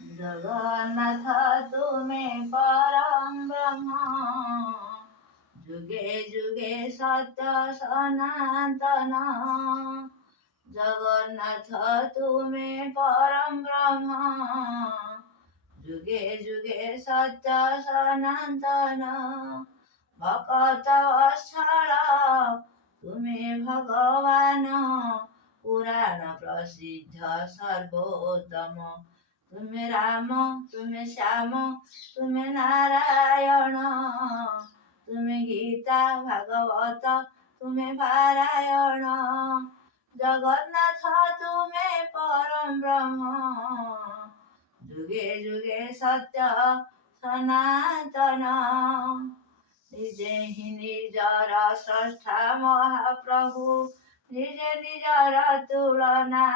জগন্নাথ তুমি পরম ব্রহ্ম, যুগে যুগে সত্য সনাতন। জগন্নাথ তুমি পরম ব্রহ্ম, যুগে যুগে সত্য সনাতন। ভকত বৎসল তুমি ভগবান, পুরাণ প্রসিদ্ধ সর্বোত্তম। তুমি রাম তুমি শ্যাম তুমি নারায়ণ, তুমি গীতা ভাগবত তুমি পারায়ণ। জগন্নাথ তুমি পরম ব্রহ্ম, যুগে যুগে সত্য সনাতন। নিজে হি নিজর স্রষ্টা মহাপ্রভু, নিজে নিজর তুলনা।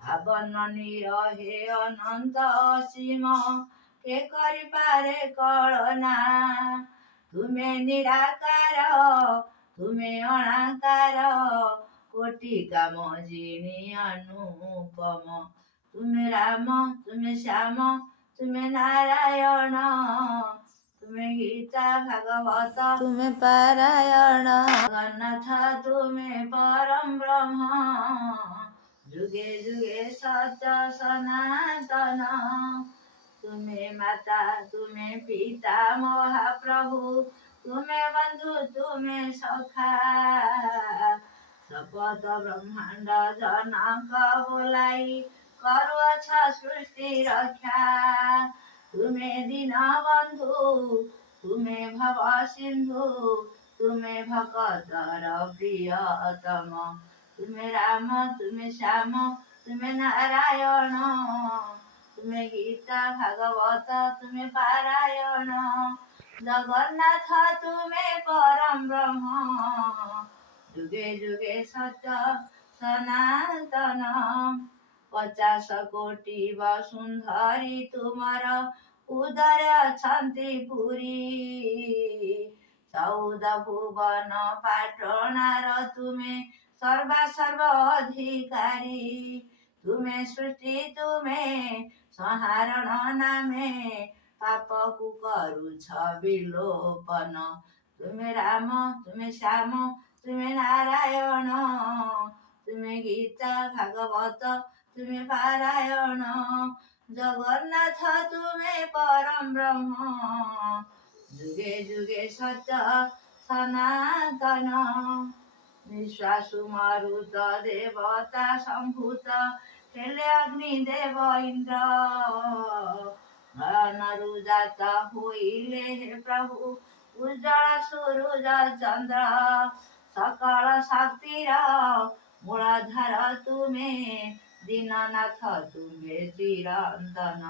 অবর্ণনীয় হে অনন্ত অসীম, কে করিপারে কଳନା। ତୁମେ ନିରାକାର ତୁମେ ଅଣାକାର, କୋଟି କାମ ଜିଣି ଅନୁପମ। ତୁମେ ରାମ ତୁମେ ଶ୍ୟାମ ତୁମେ ନାରାୟଣ, ତୁମେ ଗୀତା ଭାଗବତ ତୁମେ ପାରାୟଣ। ଜଗନ୍ନାଥ ତୁମେ ପରମ ବ୍ରହ୍ମ, ଯୁଗେ ଯୁଗେ ସତ୍ୟ ସନାତନ। ତୁମେ ମାତା ତୁମେ ପିତା ମହାପ୍ରଭୁ, ତୁମେ ବନ୍ଧୁ ତୁମେ ସଖା। ଶପଥ ବ୍ରହ୍ମାଣ୍ଡ ଜନକ ବୋଲାଇ, କରୁଅଛ ସୃଷ୍ଟି ରକ୍ଷା। ତୁମେ ଦୀନ ବନ୍ଧୁ ତୁମେ ଭବ ସିନ୍ଧୁ, ତୁମେ ଭକତର ପ୍ରିୟତମ। ତୁମେ ରାମ ତୁମେ ଶ୍ୟାମ ତୁମେ ନାରାୟଣ, ତୁମେ ଗୀତା ଭାଗବତ ତୁମେ ପାରାୟଣ। ଜଗନ୍ନାଥ ତୁମେ ପରମ ବ୍ରହ୍ମ, ଯୁଗେ ଯୁଗେ ସତ୍ୟ ସନାତନ। 50 କୋଟି ବସୁନ୍ଧରୀ ତୁମର ଉଦରେ ଅଛନ୍ତି ପୁରୀ, 14 ଭୁବନ ପାଟଣାର ତୁମେ ସର୍ବାସର୍ବ ଅଧିକାରୀ। ତୁମେ ସୃଷ୍ଟି ତୁମେ ସଂହାରଣ ନାମେ, ପାପକୁ କରୁଛ ବିଲୋପନ। ତୁମେ ରାମ ତୁମେ ଶ୍ୟାମ ତୁମେ ନାରାୟଣ, ତୁମେ ଗୀତା ଭାଗବତ ତୁମେ ପାରାୟଣ। ଜଗନ୍ନାଥ ତୁମେ ପରମ ବ୍ରହ୍ମ, ଯୁଗେ ଯୁଗେ ସତ୍ୟ ସନାତନ। ନିଶ୍ୱାସୁ ମରୁତ ଦେବତା ସମ୍ଭୂତ, ହେଲେ ଅଗ୍ନି ଦେବ ଇନ୍ଦ୍ର। ନୟନରୁ ଜାତ ହୋଇଲେ ହେ ପ୍ରଭୁ, ଉଜ୍ଜଳ ସୁରୁଜ ଚନ୍ଦ୍ର। ସକଳ ଶକ୍ତିର ମୂଳଧର ତୁମେ, ଦୀନନାଥ ତୁମେ ଚିରନ୍ତନ।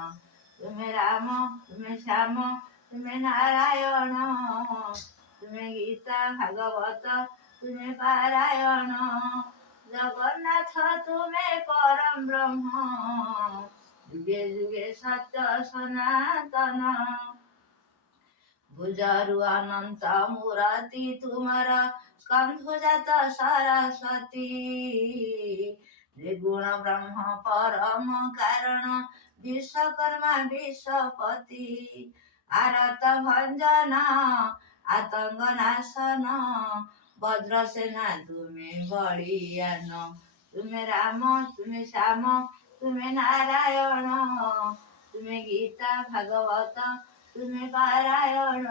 ତୁମେ ରାମ ତୁମେ ଶ୍ୟାମ ତୁମେ ନାରାୟଣ, ତୁମେ ଗୀତା ଭାଗବତ ତୁମେ ପାରାୟଣ। ଜଗନ୍ନାଥ ତୁମେ ପରମ ବ୍ରହ୍ମ, ଯୁଗେ ଯୁଗେ ସତ୍ୟ ସନାତନ। ଭୁଜରୁ ଅନନ୍ତ ମୂରତି ତୁମର, ସ୍କନ୍ଧୁଜାତ ସରସ୍ୱତୀ। ତ୍ରିଗୁଣ ବ୍ରହ୍ମ ପରମ କାରଣ, ବିଶ୍ୱକର୍ମା ବିଶ୍ୱପତି। ଆରତ ଭଞ୍ଜନ ଆତଙ୍କ ନାଶନ, ବଜ୍ରସେନା ତୁମେ ବଳିୟାନ। ତୁମେ ରାମ ତୁମେ ଶ୍ୟାମ ତୁମେ ନାରାୟଣ, ତୁମେ ଗୀତା ଭାଗବତ ତୁମେ ପାରାୟଣ।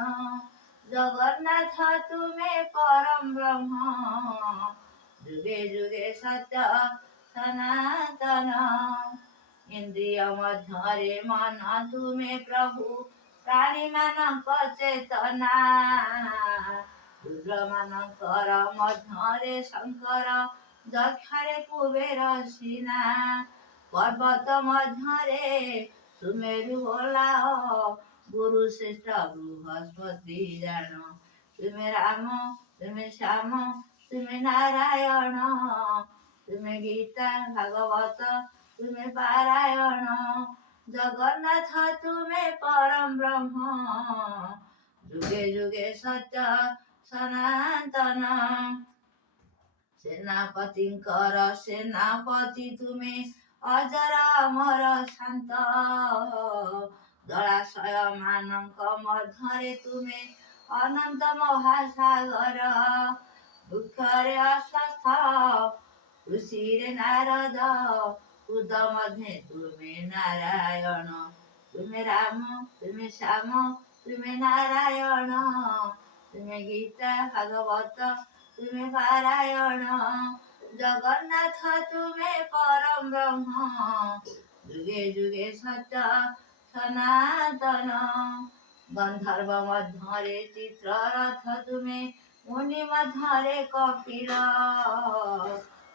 ଜଗନ୍ନାଥ ତୁମେ ପରମ ବ୍ରହ୍ମ, ଯୁଗେ ଯୁଗେ ସତ୍ୟ ସନାତନ। ଇନ୍ଦ୍ରିୟ ମଧ୍ୟରେ ମନ ତୁମେ ପ୍ରଭୁ, ପ୍ରାଣୀମାନଙ୍କ ଚେତନା। ରୁଦ୍ରମାନଙ୍କର ମଧ୍ୟରେ ଶଙ୍କର, ଯକ୍ଷରେ କୁବେର ସିନା। ପର୍ବତ ମଧ୍ୟରେ ସୁମେରୁ ଓଲାଅ, ଗୁରୁ ଶ୍ରେଷ୍ଠ ବୃହସ୍ପତି ଜାଣ। ତୁମେ ରାମ ତୁମେ ଶ୍ୟାମ ତୁମେ ନାରାୟଣ, ତୁମେ ଗୀତା ଭାଗବତ ତୁମେ ପାରାୟଣ। ଜଗନ୍ନାଥ ତୁମେ ପରମ ବ୍ରହ୍ମ, ଯୁଗେ ଯୁଗେ ସତ୍ୟ ସନାତନ। ସେନାପତିଙ୍କର ସେନାପତି ତୁମେ, ଅଜର ଅମର ଶାନ୍ତ ଜଳାଶୟ ମାନଙ୍କ ମଧ୍ୟରେ ତୁମେ ଅନନ୍ତ ମହାସାଗର ବୃକ୍ଷରେ ଅଶ୍ୱତ୍ଥ କୃଷିରେ ନାରଦ କୁଦ ମଧ୍ୟ ତୁମେ ନାରାୟଣ ତୁମେ ରାମ ତୁମେ ଶ୍ୟାମ ତୁମେ ନାରାୟଣ ତୁମେ ଗୀତା ଭାଗବତ ତୁମେ ପାରାୟଣ ଜଗନ୍ନାଥ ତୁମେ ପରମ ବ୍ରହ୍ମ ଯୁଗେ ଯୁଗେ ସତ୍ୟ ସନାତନ ଗନ୍ଧର୍ବ ମଧ୍ୟରେ ଚିତ୍ରରଥ ତୁମେ ମୁନି ମଧ୍ୟରେ କପିଳ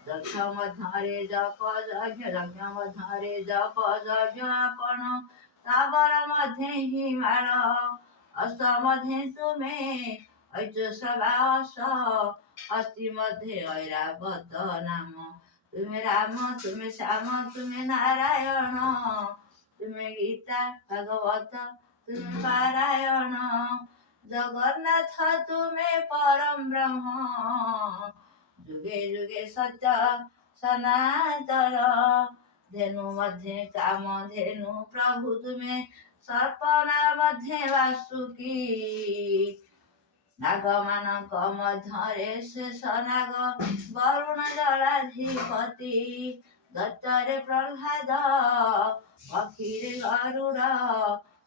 ଯଜ୍ଞ ମଧ୍ୟରେ ଜପ ଯଜ୍ଞ ମଧ୍ୟରେ ଜପ ଯଜ୍ଞ ଆପଣ ତାବର ମଧ୍ୟ ହିମାଳ ଅସ ମଧ୍ୟ ତୁମେ ଐଚସ୍ବାସ ଅସ୍ତି ମଧ୍ୟ ଐରାବତ ନାମ ତୁମେ ରାମ ତୁମେ ଶ୍ୟାମ ତୁମେ ନାରାୟଣ ତୁମେ ଗୀତା ଭାଗବତ ତୁମେ ପାରାୟଣ ଜଗନ୍ନାଥ ତୁମେ ପରମ ବ୍ରହ୍ମ ଯୁଗେ ଯୁଗେ ସତ୍ୟ ସନାତନ ଧେନୁ ମଧ୍ୟ କାମ ଧେନୁ ପ୍ରଭୁ ତୁମେ ସର୍ପଣା ମଧ୍ୟ ବାସୁକି ନାଗମାନଙ୍କ ମଧ୍ୟରେ ଶେଷ ନାଗ ବରୁଣ ଜଳାଧିପତି ଦତ୍ତରେ ପ୍ରହ୍ଲାଦ ପକ୍ଷୀରେ ଗରୁଡ଼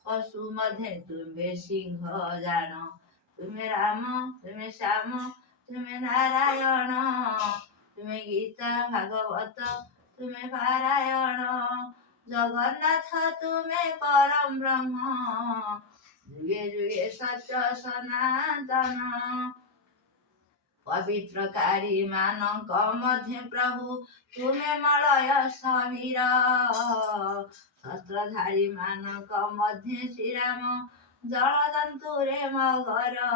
ପଶୁ ମଧ୍ୟ ତୁମେ ସିଂହ ଜାଣ ତୁମେ ରାମ ତୁମେ ଶ୍ୟାମ ତୁମେ ନାରାୟଣ ତୁମେ ଗୀତା ଭାଗବତ ତୁମେ ପାରାୟଣ ଜଗନ୍ନାଥ ତୁମେ ପରମ ବ୍ରହ୍ମ ଯୁଗେ ଯୁଗେ ସତ୍ୟ ସନାତନ ପବିତ୍ରକାରୀ ମାନଙ୍କ ମଧ୍ୟ ପ୍ରଭୁ ତୁମେ ମଳୟ ସମୀର ଶସ୍ତ୍ରଧାରୀ ମାନଙ୍କ ମଧ୍ୟ ଶ୍ରୀରାମ ଜଳଜନ୍ତୁରେ ମଗର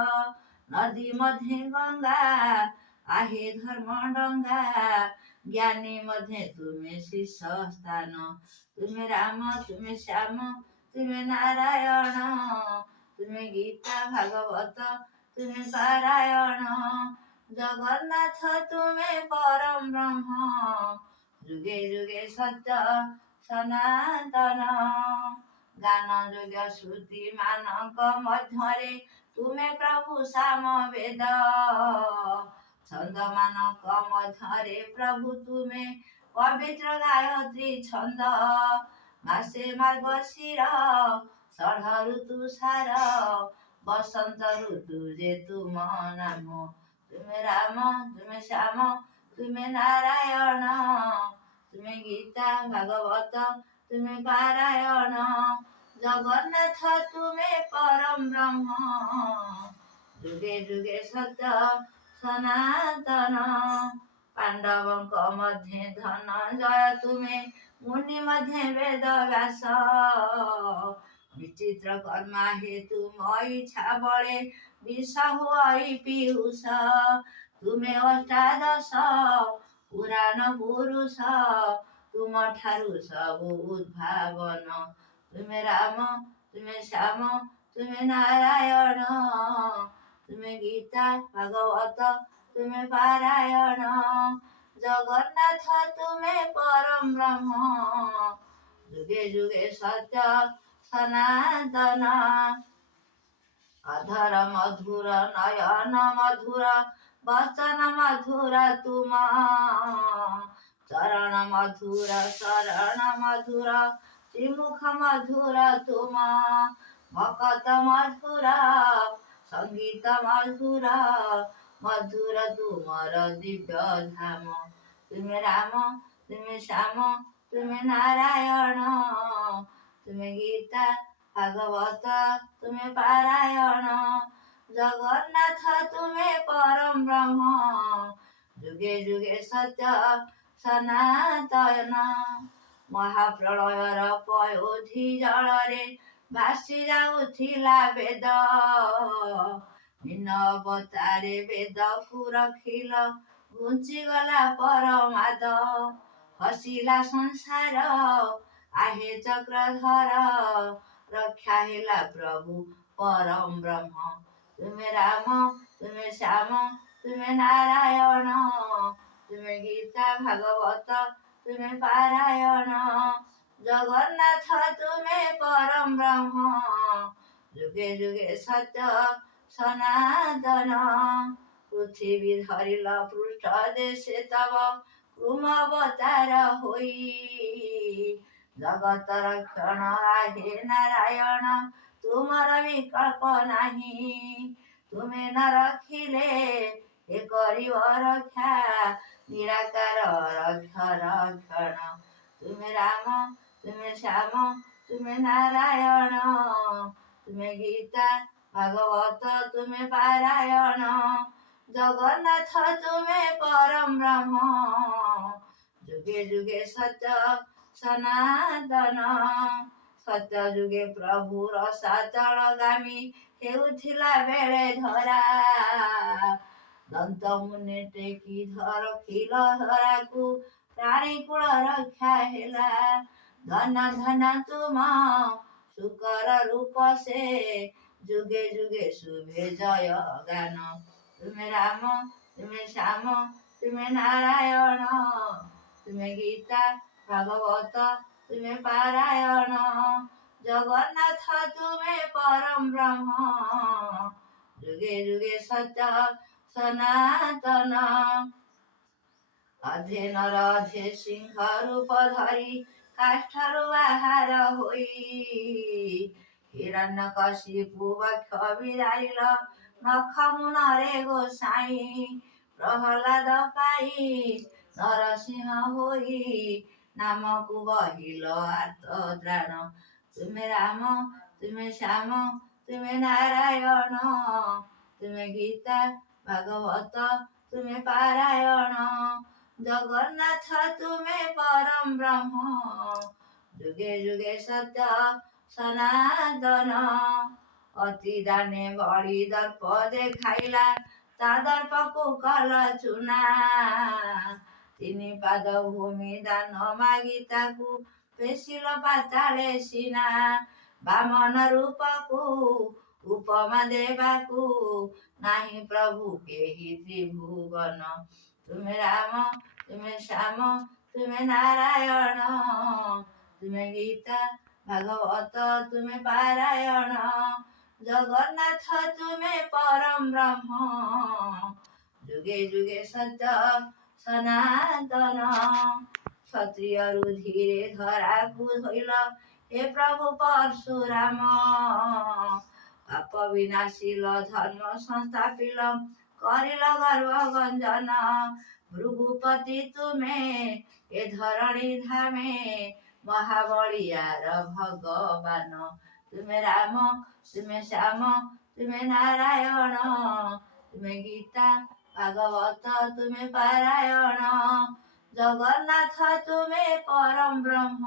ନଦୀ ମଧ୍ୟ ଗଙ୍ଗା आहे ଧର୍ମ ଡଙ୍ଗା ଜ୍ଞାନୀ ମଧ୍ୟ ତୁମେ ଶୀର୍ଷ ସ୍ଥାନ ତୁମେ ରାମ ତୁମେ ଶ୍ୟାମ ତୁମେ ନାରାୟଣ ତୁମେ ଗୀତା ଭାଗବତ ତୁମେ ପାରାୟଣ ଜଗନ୍ନାଥ ତୁମେ ପରମ ବ୍ରହ୍ମ ଯୁଗେ ଯୁଗେ ସତ୍ୟ ସନାତନ ଗାନ ଯୋଗ୍ୟ ଶ୍ରୁତି ମାନଙ୍କ ମଧ୍ୟରେ ତୁମେ ପ୍ରଭୁ ସାମବେଦ ଛନ୍ଦ ମାନଙ୍କ ମଧ୍ୟରେ ପ୍ରଭୁ ତୁମେ ପବିତ୍ର ଗାୟତ୍ରୀ ଛନ୍ଦ ମାସେ ମାର୍ଗଶିର ଷଢ଼ ଋତୁ ସାର ବସନ୍ତ ଋତୁ ଯେ ତୁମ ନାମ ତୁମେ ରାମ ତୁମେ ଶ୍ୟାମ ତୁମେ ନାରାୟଣ ତୁମେ ଗୀତା ଭାଗବତ ତୁମେ ପାରାୟଣ ଜଗନ୍ନାଥ ତୁମେ ପରମ ବ୍ରହ୍ମ ଯୁଗେ ଯୁଗେ ସତ୍ୟ ସନାତନ ପାଣ୍ଡବଙ୍କ ମଧ୍ୟ ଧନଞ୍ଜୟ ତୁମେ ମୁନି ମଧ୍ୟ ବେଦ ବ୍ୟାସ ବିଚିତ୍ର କର୍ମା ହେତୁ ଇଚ୍ଛା ବଳେ ବିଷ ହୁଇ ପିୟୁଷ ତୁମେ ଅଷ୍ଟାଦଶ ପୁରାଣ ପୁରୁଷ ତୁମ ଠାରୁ ସବୁ ଉଦ୍ଭାବନ ତୁମେ ରାମ ତୁମେ ଶ୍ୟାମ ତୁମେ ନାରାୟଣ ତୁମେ ଗୀତା ଭାଗବତ ତୁମେ ପାରାୟଣ ଜଗନ୍ନାଥ ତୁମେ ପରମ ବ୍ରହ୍ମ ଯୁଗେ ଯୁଗେ ସତ୍ୟ ସନାତନ ଅଧର ମଧୁର ନୟନ ମଧୁର ବଚନ ମଧୁର ତୁମ ଚରଣ ମଧୁର ଶରଣ ମଧୁର ଶ୍ରୀମୁଖ ମଧୁର ତୁମ ଭକତ ମଧୁର ସଙ୍ଗୀତ ମଧୁର ମଧୁର ତୁମର ଦିବ୍ୟ ଧାମ ତୁମେ ରାମ ତୁମେ ଶ୍ୟାମ ତୁମେ ନାରାୟଣ ତୁମେ ଗୀତା ଭାଗବତ ତୁମେ ପାରାୟଣ ଜଗନ୍ନାଥ ତୁମେ ପରମ ବ୍ରହ୍ମ ଯୁଗେ ଯୁଗେ ସତ୍ୟ ସନାତନ ମହାପ୍ରଳୟର ପୟୋଧି ଜଳରେ ଭାସି ଯାଉଥିଲା ବେଦ ନିନ ଅବତାରେ ବେଦକୁ ରଖିଲ ଘୁଞ୍ଚିଗଲା ପରମାଦ ହସିଲା ସଂସାର आहे ଚକ୍ରଧର ରକ୍ଷା ହେଲା ପ୍ରଭୁ ପରମ ବ୍ରହ୍ମ ତୁମେ ରାମ ତୁମେ ଶ୍ୟାମ ତୁମେ ନାରାୟଣ ତୁମେ ଗୀତା ଭାଗବତ ତୁମେ ପାରାୟଣ। ଜଗନ୍ନାଥ ତୁମେ ପରମ ବ୍ରହ୍ମ, ଯୁଗେ ଯୁଗେ ସତ୍ୟ ସନାତନ। ପୃଥିବୀ ଧରିଲ ପୃଷ୍ଠ ଦେଶେ ତବ କୃମବତାର ହୋଇ। ଜଗତ ରକ୍ଷଣ ଆହେ ନାରାୟଣ, ତୁମର ବିକଳ୍ପ ନାହିଁ। ତୁମେ ନ ରଖିଲେ ଏ କରିବ ରକ୍ଷା, ନିରାକାର ରକ୍ଷ ରକ୍ଷଣ। ତୁମେ ରାମ ତୁମେ ଶ୍ୟାମ ତୁମେ ନାରାୟଣ, ତୁମେ ଗୀତା ଭାଗବତ ତୁମେ ପାରାୟଣ। ଜଗନ୍ନାଥ ତୁମେ ପରମ ବ୍ରହ୍ମ, ଯୁଗେ ଯୁଗେ ସତ୍ୟ ସନାତନ। ସତ୍ୟ ଯୁଗେ ପ୍ରଭୁ ରସାତଳଗାମୀ, ହେଉଥିଲା ବେଳେ ଧରା। ଦନ୍ତ ମୁନି ଟେକି ରଖିଲ ଧରାକୁ, ପ୍ରାଣୀ କୁଳ ରକ୍ଷା ହେଲା। ଧନ ଧନ ତୁମ ଶୁକର ରୂପ ସେ, ଯୁଗେ ଯୁଗେ ଶୁଭେ ଜୟ ଗାନ। ତୁମେ ରାମ ତୁମେ ଶ୍ୟାମ ତୁମେ ନାରାୟଣ, ତୁମେ ଗୀତା ଭାଗବତ ତୁମେ ପାରାୟଣ। ଜଗନ୍ନାଥ ତୁମେ ପରମ ବ୍ରହ୍ମ, ଯୁଗେ ଯୁଗେ ସତ୍ୟ ସନାତନ। ଅଧେ ନର ଅଧେ ସିଂହ ରୂପ ଧରି, କାଷ୍ଠରୁ ବାହାର ହୋଇ। ହିରଣ୍ୟକଶିପୁ ବକ୍ଷ ବିଦାରିଲ, ନଖ ମୁନରେ ଗୋସାଇଁ। ପ୍ରହ୍ଲାଦ ପାଇ ନରସିଂହ ହୋଇ, ନାମକୁ ବହିଲ ଆର୍ତ୍ତ ତ୍ରାଣ। ତୁମେ ରାମ ତୁମେ ଶ୍ୟାମ ତୁମେ ନାରାୟଣ, ତୁମେ ଗୀତା ଭାଗବତ ତୁମେ ପାରାୟଣ। ଜଗନ୍ନାଥ ତୁମେ ପରମ ବ୍ରହ୍ମ, ଯୁଗେ ଯୁଗେ ସତ୍ୟ ସନାତନ। ଅତି ଦାନେ ବଳି ଦର୍ପ ଦେଖାଇଲା, ତା ଦର୍ପକୁ କଲ ଚୁନା। ତିନି ପାଦ ଭୂମି ଦାନ ମାଗି ତାକୁ, ପେଶିଲ ପାତାଳେ ସିନା। ବାମନ ରୂପକୁ ଉପମା ଦେବାକୁ, ନାହିଁ ପ୍ରଭୁ କେହି ତ୍ରିଭୁବନ। ତୁମେ ରାମ ତୁମେ ଶ୍ୟାମ ତୁମେ ନାରାୟଣ, ତୁମେ ଗୀତା ଭାଗବତ ତୁମେ ପାରାୟଣ। ଜଗନ୍ନାଥ ତୁମେ ପରମ ବ୍ରହ୍ମ, ଯୁଗେ ଯୁଗେ ସତ୍ୟ ସନାତନ। କ୍ଷତ୍ରିୟ ରୁଧିରେ ଧରାକୁ ଧୋଇଲ, ହେ ପ୍ରଭୁ ପରଶୁରାମ। ପାପ ବିନାଶିଲ ଧର୍ମ ସଂସ୍ଥାପିଲ, କରିଲ ଗର୍ବ ଗଞ୍ଜନ। ଭୃଗୁପତି ତୁମେ ଏ ଧରଣୀ ଧାମେ, ମହାବଳିୟାର ଭଗବାନ। ତୁମେ ରାମ ତୁମେ ଶ୍ୟାମ ତୁମେ ନାରାୟଣ, ତୁମେ ଗୀତା ଭାଗବତ ତୁମେ ପାରାୟଣ। ଜଗନ୍ନାଥ ତୁମେ ପରମ ବ୍ରହ୍ମ,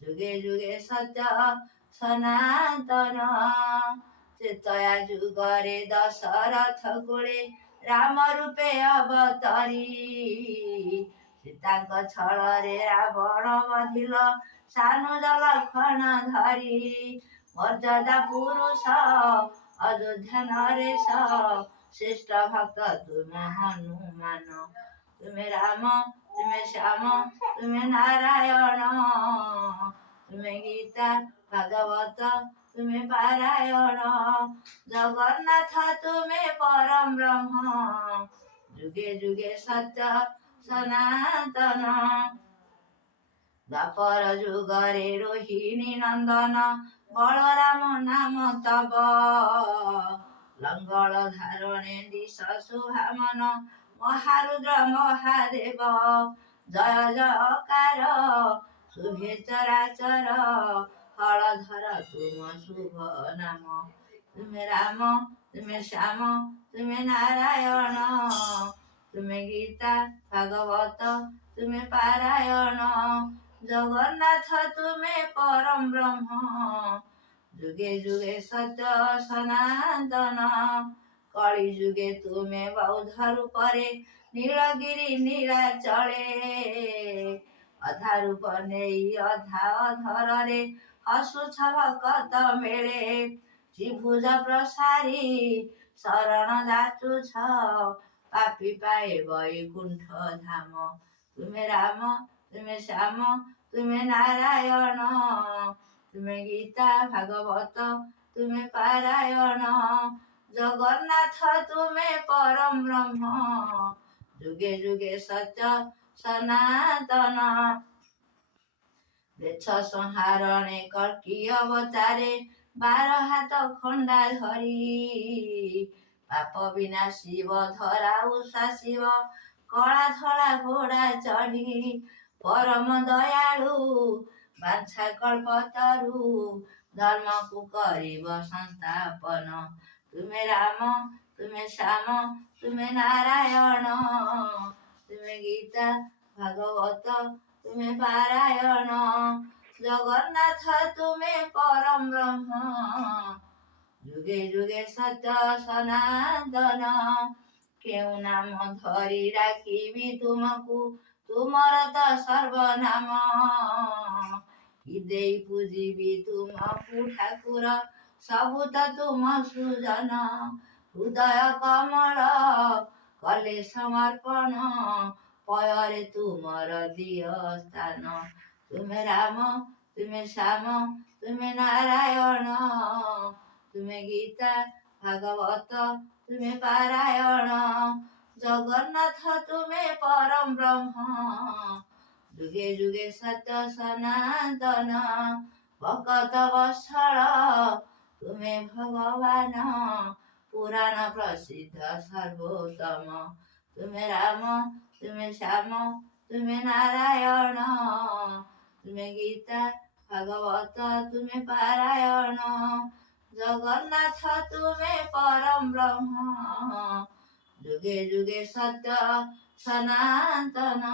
ଯୁଗେ ଯୁଗେ ସତ୍ୟ ସନାତନ। ତ୍ରେତୟା ଯୁଗରେ ଦଶରଥ କୁଳେ, ରାମ ରୂପେ ଅବତରୀ। ସୀତାଙ୍କ ଛଳରେ ରାବଣ ବଧିଲ, ସାନୁଜ ଲକ୍ଷ୍ମଣ ଧରି। ମର୍ଯ୍ୟାଦା ପୁରୁଷ ଅଯୋଧ୍ୟା ନରେଶ, ଶ୍ରେଷ୍ଠ ଭକ୍ତ ତୁମେ ହନୁମାନ। ତୁମେ ରାମ ତୁମେ ଶ୍ୟାମ ତୁମେ ନାରାୟଣ, ତୁମେ ଗୀତା ଭାଗବତ ତୁମେ ପାରାୟଣ। ଜଗନ୍ନାଥ ତୁମେ ପରମ ବ୍ରହ୍ମ, ଯୁଗେ ଯୁଗେ ସତ୍ୟ ସନାତନ। ଦ୍ୱାପର ଯୁଗରେ ରୋହିଣୀ ନନ୍ଦନ, ବଳରାମ ନାମ ତବ। ଲଙ୍ଗଳ ଧାରଣେ ଦିଶ ଶୁଭାମନ, ମହାରୁଦ୍ର ମହାଦେବ। ଜୟ ଜୟକାର ଶୁଭେ ଚରାଚର, ହଳଧର ତୁମ ଶୁଭ ନାମ। ତୁମେ ରାମ ତୁମେ ଶ୍ୟାମ ତୁମେ ନାରାୟଣ, ତୁମେ ଗୀତା ଭାଗବତ ତୁମେ ପାରାୟଣ। ଜଗନ୍ନାଥ ତୁମେ ପରମ ବ୍ରହ୍ମ, ଯୁଗେ ଯୁଗେ ସତ୍ୟ ସନାତନ। କଳି ଯୁଗେ ତୁମେ ବୌଦ୍ଧ ରୂପରେ, ନୀଳଗିରି ନୀଳାଚଳେ। ଅଧା ରୂପ ନେଇ ଅଧା ଅଧରରେ, ହସୁଛ ଭକତ ମେଳେ। ତ୍ରିଭୁଜ ପ୍ରସାରୀ ଶରଣ ଯାଚୁଛ, ପାପୀ ପାଏ ବୈକୁଣ୍ଠ ଧାମ। ତୁମେ ରାମ ତୁମେ ଶ୍ୟାମ ତୁମେ ନାରାୟଣ, ତୁମେ ଗୀତା ଭାଗବତ ତୁମେ ପାରାୟଣ, ଜଗନ୍ନାଥ ତୁମେ ପରମ ବ୍ରହ୍ମ, ଯୁଗେ ଯୁଗେ ସତ୍ୟ ସନାତନ। ବେଛ ସଂହାରଣେ କଳ୍କି ଅବତାରେ, 12 ହାତ ଖଣ୍ଡା ଧରି, ପାପ ବିନାଶିବ ଧରାଉ ଶାସିବ, କଳା ଧଳା ଘୋଡ଼ା ଚଢ଼ି, ପରମ ଦୟାଳୁ ବାଞ୍ଛା କଳ୍ପତରୁ, ଧର୍ମକୁ କରିବ ସଂସ୍ଥାପନ, ତୁମେ ରାମ ତୁମେ ଶ୍ୟାମ ତୁମେ ନାରାୟଣ, ତୁମେ ଗୀତା ଭାଗବତ ତୁମେ ପାରାୟଣ, ଜଗନ୍ନାଥ ତୁମେ ପରମ ବ୍ରହ୍ମ, ଯୁଗେ ଯୁଗେ ସତ୍ୟ ସନାତନ। କେଉଁ ନାମ ଧରି ଡାକିବି ତୁମକୁ, ତୁମର ତ ସର୍ବନାମ, କି ଦେଇ ପୂଜିବି ତୁମକୁ ଠାକୁର, ସବୁ ତ ତୁମ ସୃଜନ, ହୃଦୟ କମଳ କଲେ ସମର୍ପଣ, ପୟରେ ତୁମର ଦିଅ ସ୍ଥାନ, ତୁମେ ରାମ ତୁମେ ଶ୍ୟାମ ତୁମେ ନାରାୟଣ, ତୁମେ ଗୀତା ଭାଗବତ ତୁମେ ପାରାୟଣ, ଜଗନ୍ନାଥ ତୁମେ ପରମ ବ୍ରହ୍ମ, ଯୁଗେ ଯୁଗେ ସତ୍ୟ ସନାତନ, ଭକତ ବତ୍ସଳ ତୁମେ ଭଗବାନ, ପୁରାଣ ପ୍ରସିଦ୍ଧ ସର୍ବୋତ୍ତମ, ତୁମେ ରାମ ତୁମେ ଶ୍ୟାମ ତୁମେ ନାରାୟଣ, ତୁମେ ଗୀତା ଭାଗବତ ତୁମେ ପାରାୟଣ, ଜଗନ୍ନାଥ ତୁମେ ପରମ ବ୍ରହ୍ମ, ଯୁଗେ ଯୁଗେ ସତ୍ୟ ସନାତନ।